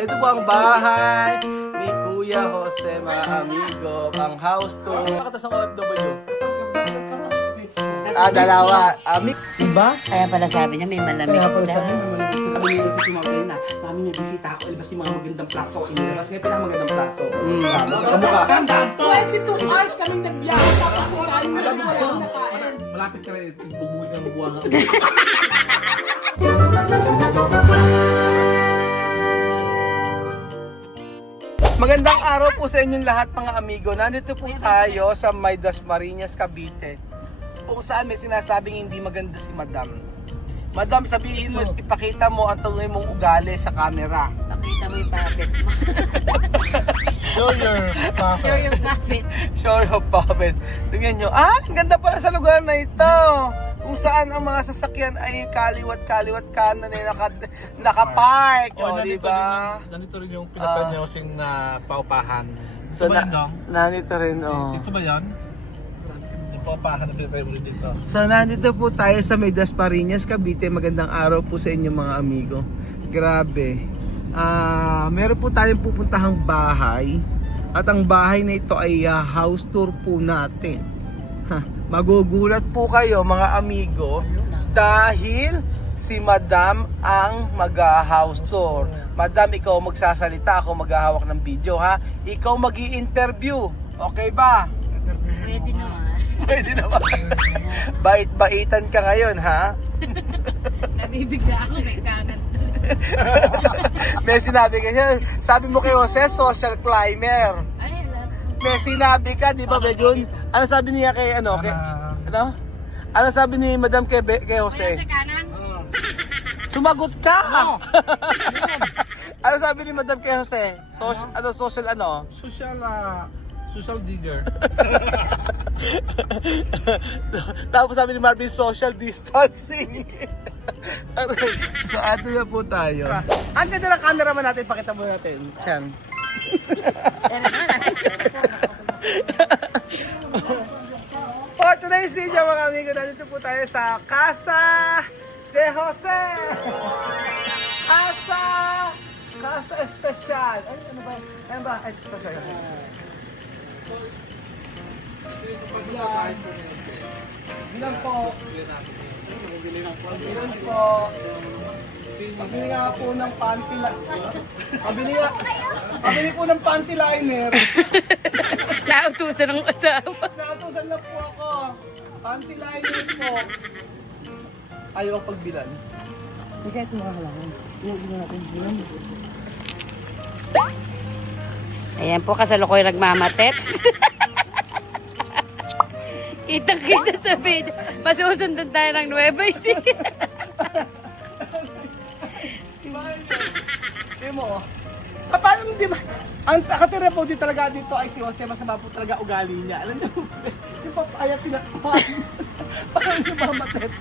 Ito po ang bahay ni Kuya Jose, mga amigo, ang house tour. Nakatas ng OFW. Ah, dalawa. Ami. Diba? Kaya pala sabi niya may malamig Kaya pala daw. sabi mo, sabi niyo si Tumawin na, mami may bisita ako, ilabas yung mga magandang plato. Inilabas nga pinakamagandang plato. Mm. Kamukha. Tandaan to. 22 hours kaming nagbiyahe, tapos kukain mo lang wala akong nakain. Malapit ka rin, bubuhay ka ng buwang Magandang araw po sa inyong lahat mga amigo. Nandito po tayo sa May Dasmariñas, Cavite. Kung saan may sinasabing hindi maganda si Madam. Madam, sabihin mo, ipakita mo ang tunay mong ugali sa camera. Pakita mo yung puppet mo. Show your Show your puppet. Show your puppet. Tingnan nyo, ah, ang ganda pala sa lugar na ito. Kung saan ang mga sasakyan ay kaliwat-kaliwat kanan ay naka, nakapark. Oh, O, di ba? rin yung, nandito rin yung pinatanyosin na paupahan. Ito So, ba na, yun, Dong? nandito rin, oh. Ito ba yan? Paupahan na pinatay mo rin dito. So nandito po tayo sa Medas Parinas, Cavite. Magandang araw po sa inyo mga amigo. Grabe. Ah, meron po tayong pupuntahang bahay. At ang bahay na ito ay ah, house tour po natin. Ha, magugulat po kayo mga amigo dahil si Madam ang mag-house tour. Madam, ikaw magsasalita, ako maghahawak ng video ha. Ikaw mag interview Okay ba? Pwede naman. Pwede naman. Bait-baitan ka ngayon, ha? Nabibigla ako may likod. May sinabi ka siya, sabi mo kay Jose, social climber. Sinabi ka, di ba, Bejun? Ano sabi niya kay, ano, kay, ano? Ano sabi ni Madam kay, Be- kay Jose? sa kanan? Sumagot ka! ano sabi ni Madam kay Jose? Social, ano, social ano? Social, ah, social digger. Tapos sabi ni Marvin, social distancing. Aray, so ato na po tayo. Ang ganda ng cameraman natin, pakita mo natin. Chan. For today's video mga amigo, nandito po tayo sa Casa de Jose. Casa Casa Espesyal. Ay, ano ba? Ano ba? Ay, Espesyal. Bilang po. Bilang po. Pabili nga po ng panty la... Pabili. Pabili po ng panty liner. Nautusan ng asawa. Natusan na po ako. Panty liner po. Ayaw ang pagbilan. Hindi kahit mga halangan. Inuwi natin. Bilan. Ayan po, kasalukoy nagmamatet. Kitang-kita sa video. Masusundan tayo ng Nueva Ecija. Di oh. Ah, di ba? Ang nakatira po di talaga dito ay si Jose, masama po talaga ugali niya. Alam niyo, yung papaya pinakpan. Paano niyo mamatet?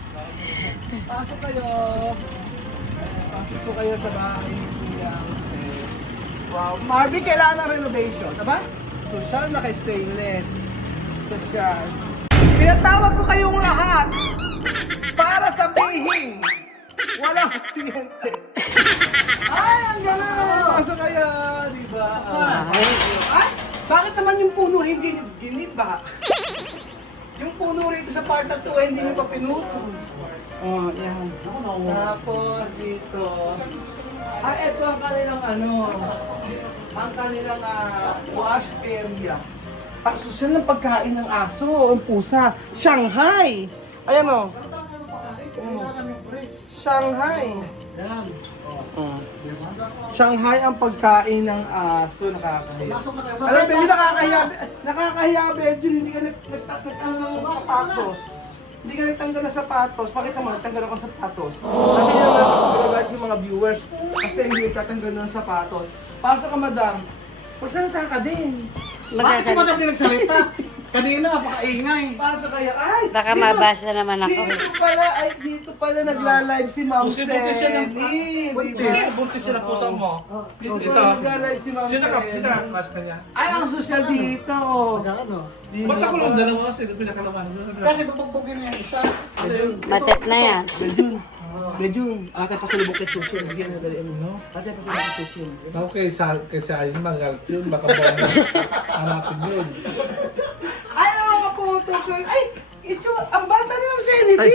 Pasok kayo. Pasok po kayo sa bahay ni Kuya. Wow. Marvin, kailangan ng renovation. Diba? Social, naka-stainless. Social. Pinatawag ko kayong lahat para sabihin walang kliyente. Ay, ang galing! Pasok kayo, di ba? Ay, bakit naman yung puno hindi nyo giniba? yung puno rito sa part na to, eh, hindi nyo pa pinuto. Oh, yan. Tapos dito. Ah, ito ang kanilang ano, ang kanilang ah, wash area. Ang social ng pagkain ng aso, ang pusa. Shanghai! Ayan o. Shanghai. Oh. Shanghai ang pagkain ng aso, nakakahiya. Alam mo, nakakahiya, nakakahiya, Benjun, hindi ka nag- nagtatanggal ng sapatos. Hindi ka nagtanggal ng sapatos. Pakita mo, nagtanggal ako ng sapatos. Kasi yung nagagad yung mga viewers. Kasi hindi nagtatanggal ng sapatos. Pasok ka, madam. Magsalita ka din. Bakit si Madam din nagsalita? Kanina, napakaingay. Pasok kayo. Ay! Baka dito- mabasa naman ako. Dito pala, ay, dito pala nagla-live si Ma'am Kung buntis siya ng... Senny. Buntis, buntis siya ng pusa mo. Dito Ito. pala nagla-live si Ma'am Sino ka? Senny. Sino ka? Mas kanya. Ay, ang sosyal dito. Dito. Ba't ako lang dalawa? Sino pinakalaman? Kasi bubugbugin niya isa. Matet na yan. Medyo, ate pa sa lubok kay Chuchin. Bigyan na dali ano. Ate pa sa lubok kay Chuchin. Ako kay sa kay sa Alin magalit yun, baka po hanapin yun. Ay, ang mga photo ko. Ay, ito, ang bata ni Ma'am Senity.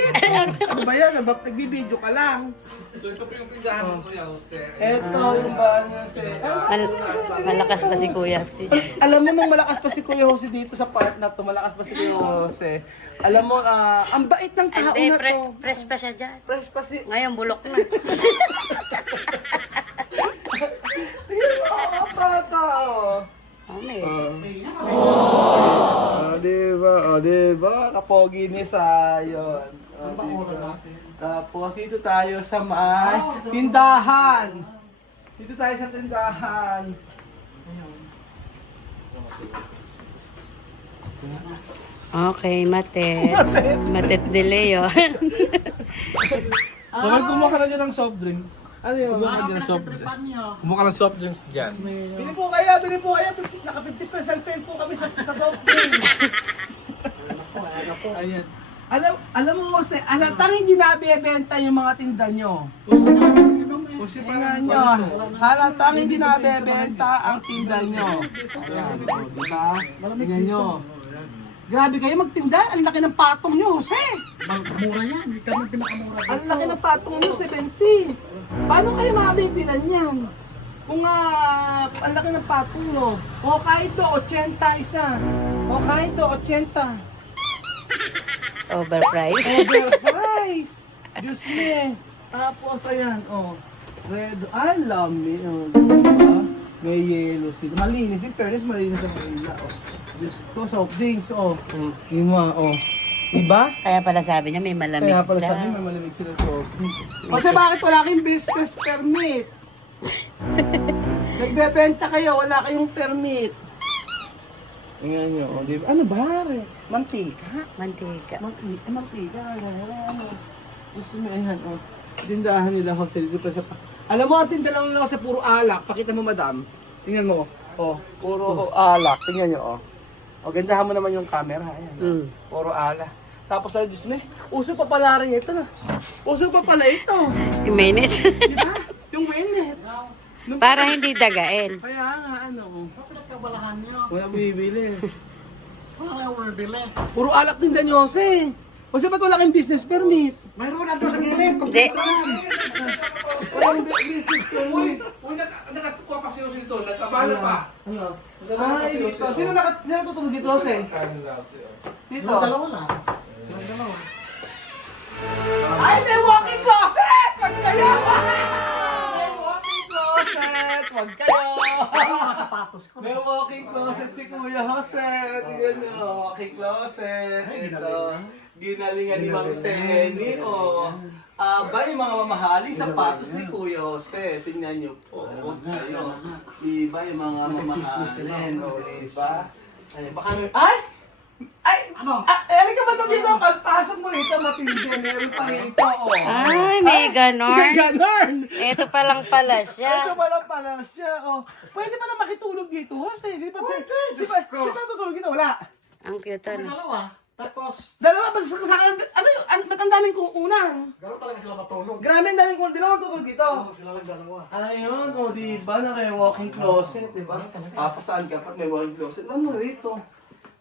Ano ba yan? Nabab- Nagbibideo ka lang. So ito po yung tindahan ko Kuya Jose. Eto, yung ba na si... Ah, Mal- malakas pa si Kuya. Si Alam mo nung malakas pa si Kuya Jose dito sa part na to, malakas pa si Kuya Jose. Alam mo, ah, ang bait ng tao Hindi, na pre- to. fresh pa siya dyan. Fresh pa si... Ngayon, bulok na. Mo, ang bata, oh. Oh, may. Oh? Oh, diba? Kapogi ni Sayon. Oh, diba? Tapos dito tayo sa may tindahan. Dito tayo sa tindahan. Okay, matet. Matet de Leo. Bakit kumuha ka na dyan ng soft drinks? Ano yun? Kumuha ka dyan ng soft drinks. Kumuha ka ng soft drinks dyan. Bili po kayo, bili po kayo. Naka 50% sale po kami sa, sa soft drinks. Ayan. Alam, alam mo kasi, halatang hindi nabibenta yung mga tinda nyo. Tingnan nyo, halatang hindi nabibenta ang tinda nyo. Ayan, o, di ba? Tingnan nyo. Grabe kayo magtinda, ang laki ng patong nyo, Jose. Mura yan, kami pinakamura. Ang laki ng patong nyo, 70. Paano kayo mabibilan yan? Kung ah, ang laki ng patong nyo, Hokkaido, 80 isa. Hokkaido, 80. Overpriced. Overprice! Diyos me. Tapos, ayan, oh. Red, ay, lami. Oh, diba? May yellow sila. Malinis. In fairness, malinis ang Manila. Oh. Diyos ko, soft drinks. Oh. Ima, oh. Diba? Kaya pala sabi niya may malamig Kaya pala sabi may malamig sila soft drinks. Kasi bakit wala kayong business permit? Nagbebenta kayo, wala kayong permit. Tingnan nyo, oh, di ba? Ano ba? re? Mantika? Mantika. Mantika, mantika. Ano? Gusto mo, ayan, oh. Tindahan nila Jose dito pa sa... Alam mo, ang tinda lang nila kasi puro alak. Pakita mo, madam. Tingnan mo. Oh, puro alak. Tingnan nyo, oh. O, gandahan mo naman yung camera. Ayan, oh. Mm. Puro alak. Tapos sa Diyos me, uso pa pala rin ito na. Uso pa pala ito. Yung minute. Di ba? Yung mainit. Nung- Para hindi dagain. Kaya nga, ano. Pinagkabalahan niyo. Wala bibili. Wala kayo bumibili. Puro alak din nyo, Jose. Jose, ba't wala kayong business permit? Mayroon na doon sa gilid. Hindi. Walang bu- business permit. Uy, nakatukuha pa si Jose nito, nagkabala pa. Ano? Ay, dito. Sino naka, sino tutulog dito, Jose? Dito. Yung dalawa lang. Yung dalawa. Ay, may walking closet! Walking closet! Wag kayo! Mga sapatos ko. May walking closet si Kuya Jose. Tingnan nyo, walking closet. Ito. Ginalingan ni Mang Seni. O. Aba, yung mga mamahaling sapatos ni Kuya Jose. Tingnan nyo po. Huwag kayo. Diba yung mga mamahalin? O, diba? Ay, baka may... Ay! Ay! Ano? Ah, Eric ka ba ito dito? Pagpasok mo rito, matindi. Meron pa rito, oh. Ay, may ganon. May ganon! Ito pa lang pala siya. Ito pala pala siya, oh. Pwede pa na makitulog dito, Jose. Di ba? Di Diyos ba? ko. Di ba tutulog dito? Wala. Ang cute ano. dalawa. Tapos, Dalawa ba sa sa ano yung ano ba't ang daming kung unan? gano'n talaga sila matulog. Grabe ang daming kung di lang tutulog dito. Sila lang dalawa. Ayun, o di ba na kayo walking closet, di ba? Papasaan ka pag may walking closet. Ano rito?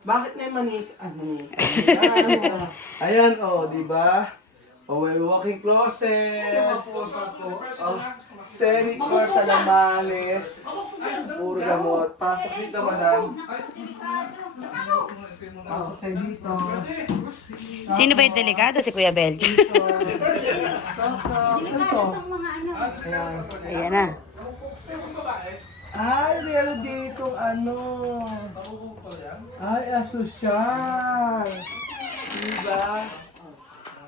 Bakit may manik? Ah, manik. Ayan, Ayan, o, di ba? O, may walking closet. Oh, Senator Salamales. Puro gamot. Pasok dito, madam. Pasok kayo dito. Sino ba yung delikado? Si Kuya Belgi. Ito. Ayan. Ayan na. Ay, meron dito ano. Ay, asosyal. Diba?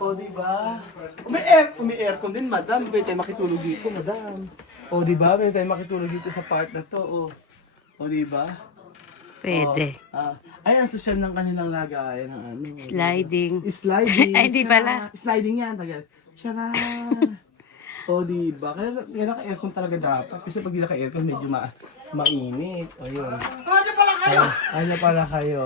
O, diba? May air, may aircon din, madam. Pwede tayo makitulog dito, madam. O, diba? Pwede tayo makitulog dito sa part na to, o. O, diba? Pwede. Ah, ay, ang social ng kanilang lagayan ng ano. Sliding. Sliding. Ay, di pala. Sliding yan, tagal. Tara. O, di ba? Kaya, kaya naka-aircon talaga dapat. Kasi pag di naka-aircon, medyo ma mainit. O, yun. Ano pala kayo? Ay, ano pala kayo?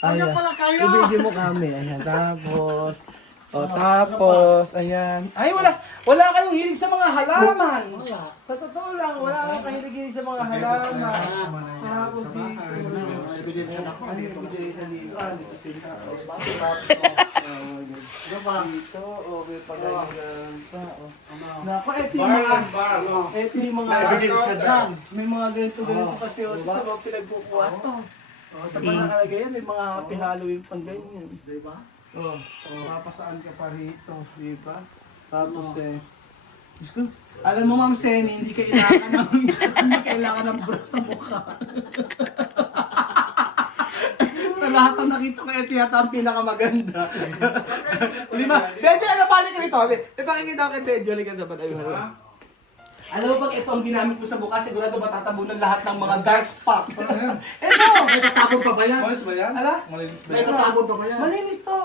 Ano pala kayo? I-video mo kami. Ayan, tapos, O, tapos, ayan. Ay, wala. Wala kayong hilig sa mga halaman. Wala. Sa totoo lang, wala kayong kahilig hilig sa mga halaman. Tapos dito. Ebidensya na ako. Ano yung dito? Yung ebidensya? Ano ba? Dito, o, may pagalingan pa, o. Naku, ito yung mga, ito yung mga, May ebidensya dyan. may mga ganito ganito kasi o sa mga pinagkukuha to. O, sa mga nakalagay yan, may mga happy Halloween pang ganyan. Di ba? Oh, oh, papasaan ka pa rito, di ba? Tapos eh, Diyos ko, alam mo Ma'am Senny, hindi kailangan ng, hindi kailangan ng bra sa mukha. lahat ng nakita ko, ito yata ang pinakamaganda. Di ba? Bebe, ano balik ka rito? Bebe, pakikita ko kay Benjo, halika dapat ayun. Alam mo pag ito ang ginamit mo sa mukha, sigurado matatabunan lahat ng mga dark spot. ito! May tatapon pa ba yan? Malis ba yan? Ala? Malinis ba May yan? tatapon pa ba yan? Malinis to.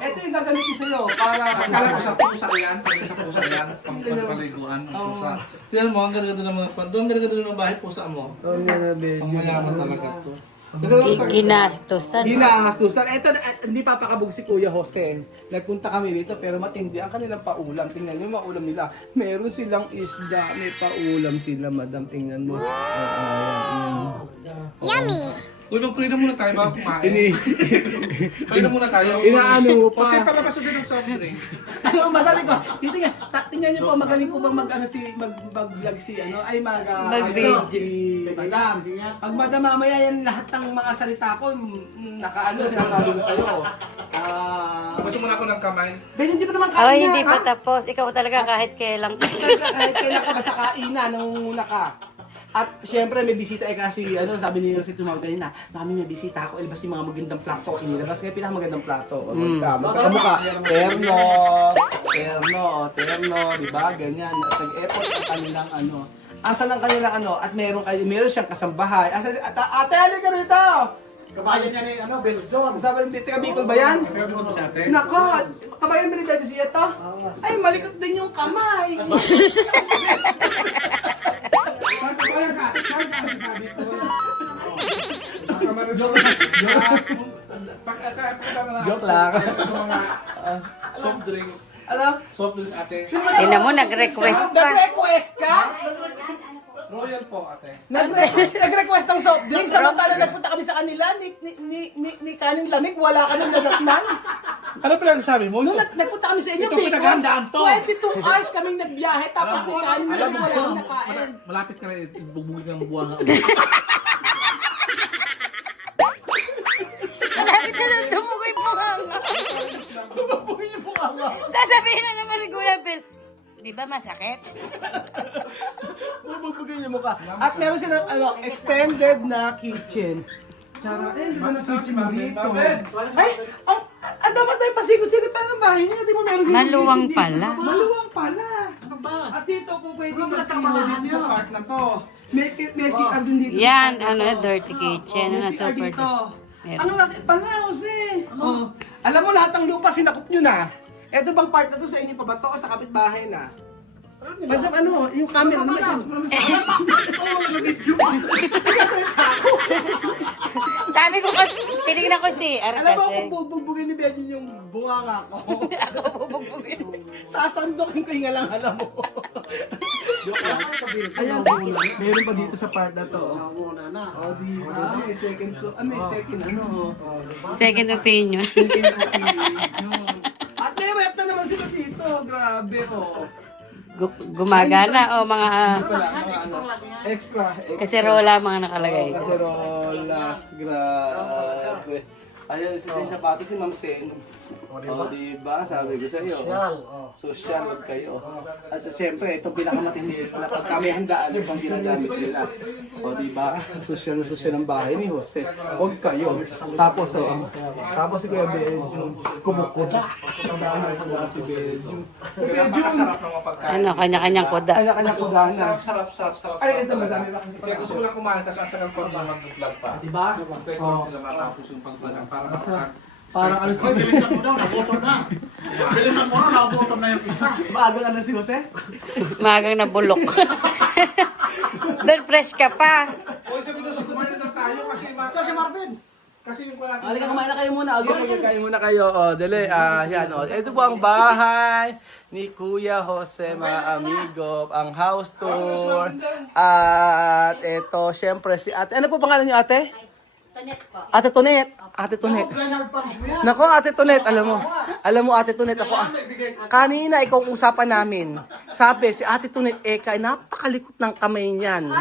Ito yung gagamitin sa'yo para Akala ko sa pusa yan, pwede sa pusa yan, pang pangpaliguan, pusa. Tingnan mo, ang ganda-ganda ng mga kwento, ang ganda-ganda ng bahay pusa mo. Oh, nga na, Ben. Ang mayaman talaga to. Gi- Ginastosan. Ginahastusan. Ito, eh, hindi papakabog si Kuya Jose. Nagpunta kami dito pero matindi ang kanilang paulam. Tingnan nyo yung maulam nila. Meron silang isda, may paulam sila, madam. Tingnan mo. Oo, ayan, Uy, mag-pray na muna tayo bago kumain. Ini, Pray na muna tayo. inaano mo Kasi pa. palabas siya ng soft drink. ano, madali ko. Titingnan, ta- tingnan nyo po, magaling po bang mag, ano, si, mag, mag-vlog si, ano, ay mag, ah, Mag-video. ano, si, Madam. Pag madam mamaya yan, lahat ng mga salita ko, mm, nakaano, sinasabi ko sa'yo. Ah, Gusto muna ako ng kamay. Ben, hindi pa naman kain Ay, na, hindi pa ha? tapos. Ikaw talaga kahit kailang. Kahit kailan ka ba sa kainan, nangunguna ka. At syempre may bisita eh kasi ano sabi ni si tumawag kanina, mami may bisita ako, ilabas yung mga magandang plato. Inilabas nga pinakamagandang plato. O, Mm. magka, magkakamukha. Terno, terno, terno, di ba? Ganyan. At nag-effort ang kanilang ano. Asa ng kanilang ano, at meron kayo, meron siyang kasambahay. Asa, ate, ate, halika rito! Kabayan niya ni ano, Belzon. Sabi ng taga Bicol ba yan? Ko. Nako, kabayan mo ni Daddy siya to? Ay, malikot din yung kamay. Joke lang. Joke lang. Soft drinks. Alam? Soft drinks ate. Sino mo nag-request pa? Nag-request ka? Royal po ate. Nag-re- Nag-request ng soft drink. Samantala nagpunta kami sa kanila, ni, ni, ni, ni, ni kaning lamig, wala kami nadatnan. Ano pala ang sabi mo? Nung nag, nagpunta kami sa inyo, Ito, Bicol, pinaghandaan to. 22 hours kaming nagbiyahe, tapos ni kaning Alam lamig, mo wala kami nakain. Malapit ka na ibugbugin ng buwanga. Malapit ka na tumukoy po nga. Sasabihin na naman ni Kuya Bill. Di ba masakit? Bubugbugin yung mukha. At meron silang ano, extended na kitchen. Charot, eh, ganda ng kitchen mo rito. Ay, ang, ang dapat tayo pasikot-sikot pa ng bahay niya. Di ba meron silang Maluwang kitchen dito? pala. Maluwang pala. Ano? At dito kung pwede Ano ba mag nagkamalahan dito sa niya? part na to. May, may CR din dito. sa Yan, part na ano, to. dirty kitchen. Oh, Ano, may CR super. dito. Meron. Ang laki pala, Jose. Oh. Alam mo, lahat ng lupa sinakop nyo na. Ito bang part na to sa inyo pa ba to o sa kapitbahay na? Madam, ano, yung camera naman. Yung, Nagkasalita ako. Sabi ko kasi, tinignan ko si Ar Alam mo kung bubugbugin ni Benji yung bunganga ko. Ako bubugbugin. Sasandokin ko yung alang alam mo. Joke lang. Ayan, meron pa dito sa part na to. Nauna na. Oh, di ba? May second. Ah, may second ano. Second opinion. Second opinion. Grabe, oh. Gu- gumagana o mga ah, Wala, mga ano. Extra. extra. kaserola mga nakalagay. Kaserola. Grabe. Ayun, ito yung sapatos ni Ma'am Sen. O, diba? Sabi ko sa iyo. Social. Oh. Social, wag kayo. At siyempre, itong pinakamatindi sila. Pag kami handaan, ibang ginagamit nila. O, di ba? Social na social ang bahay ni Jose. Huwag kayo. Tapos, oh, tapos si Kuya Benjo, kumukuda. Ang bahay ko na si. Benjo, Napakasarap ng mga pagkain. Ano, kanya-kanyang kuda. kanya-kanya kudana. Sarap, sarap, sarap, sarap. Ay, ito madami ba? Kaya gusto ko lang kumain kasi ang tagal ko na mag-vlog pa. Di ba? Pwede ko Oh. sila matapos yung pag-vlog para Basta, parang ano si Ay, bilisan mo daw, nagutom na. Bilisan mo na, nagutom na yung isa. Maaga ka na si Jose? Magang nabulok. Doon fresh ka pa. Uy, sabi doon, kumain na tayo kasi Saan si Marvin? Kasi yung natin. Halika, kumain na kayo muna. Okay, okay. kayo muna kayo. O, dali. Ah, yan. O. Ito po ang bahay ni Kuya Jose, mga amigo. Ang house tour. At ito, syempre, si ate. Ano po pangalan niyo, ate? Tanet po. Ate Tonet. Ate Tonet. Nako, Ate Tonet, alam mo. Alam mo, Ate Tonet, ako. ah, Kanina, ikaw ang usapan namin. Sabi, si Ate Tonet, Eka, napakalikot ng kamay niyan.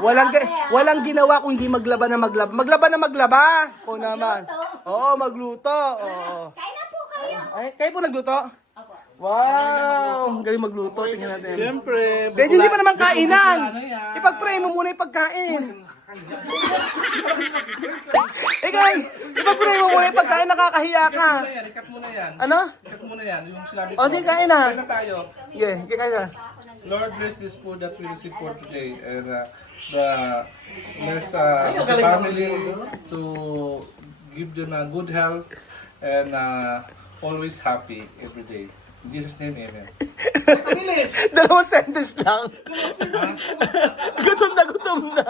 Walang, gi- walang ginawa kung hindi maglaba na maglaba. Maglaba na maglaba. O naman. Oo, magluto. Oo. Kain na po kayo. Ay, kayo po nagluto? Wow! Ang galing magluto. Tingnan natin. Siyempre, Dahil hindi pa naman kainan. Ipag-pray mo muna yung pagkain. Ikaw, ipag-pray mo muna yung pagkain. Nakakahiya ka. Ikat mo na yan. Ano? Ikat mo na yan, yung sinabi ko. O, sige, kain na. Kain na tayo. Sige, kikain na. Lord, bless this food that we receive for today. And uh, the bless uh, the family to give them a good health and uh, always happy every day. In Jesus' name, amen. Dalawang sentence lang. gutom na, gutom na.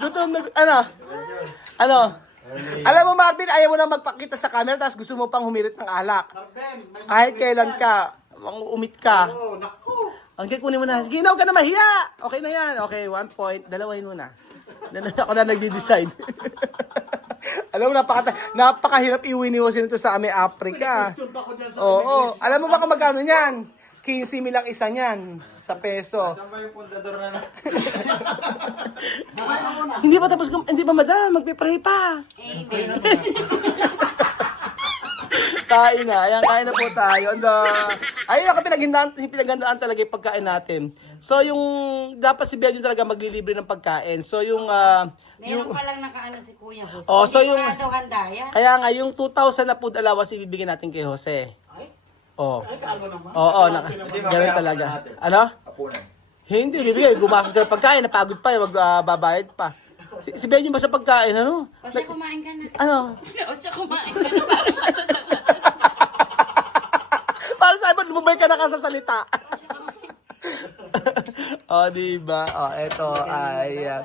gutom na, ano? Ano? Alam mo, Marvin, ayaw mo na magpakita sa camera tapos gusto mo pang humirit ng alak. Kahit kailan ka, umit ka. Okay, kunin mo na. Sige, huwag ka na mahiya. Okay na yan. Okay, one point. Dalawahin mo na. Ako na nagdi-decide. Alam mo, napaka, napakahirap iuwi ni Jose nito sa Ame Africa. Oo. Alam mo ba kung magkano niyan? 15 mil ang isa niyan sa peso. hindi pa tapos, kum- hindi pa madam, magpipray pa. Amen. Kain na. Ayan, kain na po tayo. And, uh, ayun, ang pinagandaan, pinagandaan talaga yung pagkain natin. So, yung, dapat si Bea talaga maglilibre ng pagkain. So, yung, uh, Meron pa lang nakaano si Kuya Jose. Oh, so Hindi yung- handa yan. kaya nga, yung 2,000 na food allowance ibibigyan natin kay Jose. Oh. Oo, oh, na, ganun talaga. Ano? Hindi, bibigay. Gumastos ka ng pagkain, napagod pa, wag ah, babayad pa. Si, si Benji ba sa pagkain, ano? O siya kumain ka na. Ano? O siya kumain ka na para sa iba, lumabay ka na ka sa salita. oh, di ba? Oh, eto ay... ah,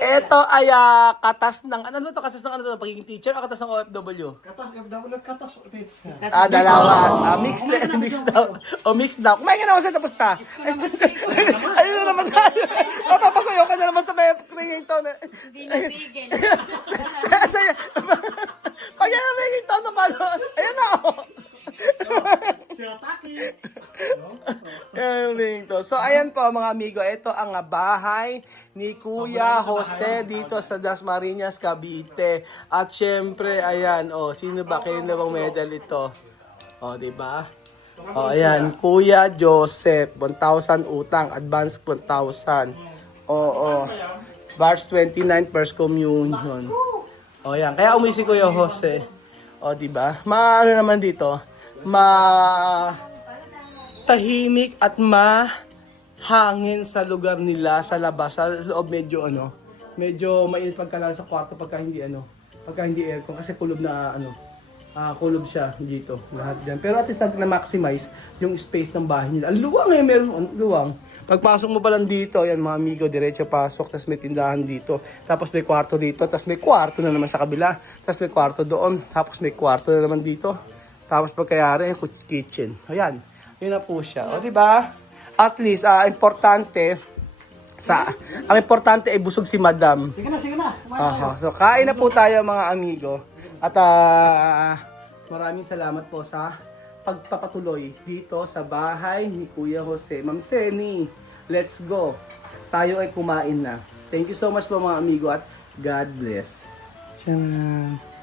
eto ay ah, katas ng... Ano to? Katas ng ano to? Pagiging teacher o katas ng OFW? Katas, double katas. It's, Ah, dalawa. Ah, mix na, mix daw. O mix daw. Kumain ka na kasi tapos ta. Ayun na naman tayo. Mapapasayo ka na naman sa may ringing tone. Hindi nabigil. Saya. Pag yan ang ringing tone naman. Ayun na. oh. Yan tone. So, ayan po mga amigo. Ito ang ah, bahay ni Kuya Jose dito sa Dasmariñas, Cavite. At syempre, ayan. Oh, sino ba? Kayo na bang medal ito? O, di ba? O, ayan. Kuya Joseph, 1,000 utang. Advance 1,000. Oo. Bars 29, First Communion. O, ayan. Kaya umuwi si Kuya Jose. O, di ba? Ma, ano naman dito? Ma... Tahimik at ma hangin sa lugar nila sa labas sa loob medyo ano medyo mainit pagkalala sa kwarto pagka hindi ano pagka hindi aircon kasi kulob na ano ah kulob siya dito lahat diyan pero at least na maximize yung space ng bahay nila. Ang luwang eh meron ang luwang. Pagpasok mo pa lang dito yan mga amigo diretso pasok tapos may tindahan dito tapos may kwarto dito tapos may kwarto na naman sa kabila tapos may kwarto doon tapos may kwarto na naman dito tapos pagkayari kitchen. Ayan yun na po siya o di ba at least ah importante sa ang importante ay busog si madam sige na, sige na. Kumain. Aha. So kain na po tayo mga amigo. At ah, maraming salamat po sa pagpapatuloy dito sa bahay ni Kuya Jose. Ma'am Seni, let's go. Tayo ay kumain na. Thank you so much po mga amigo at God bless. Tiyan.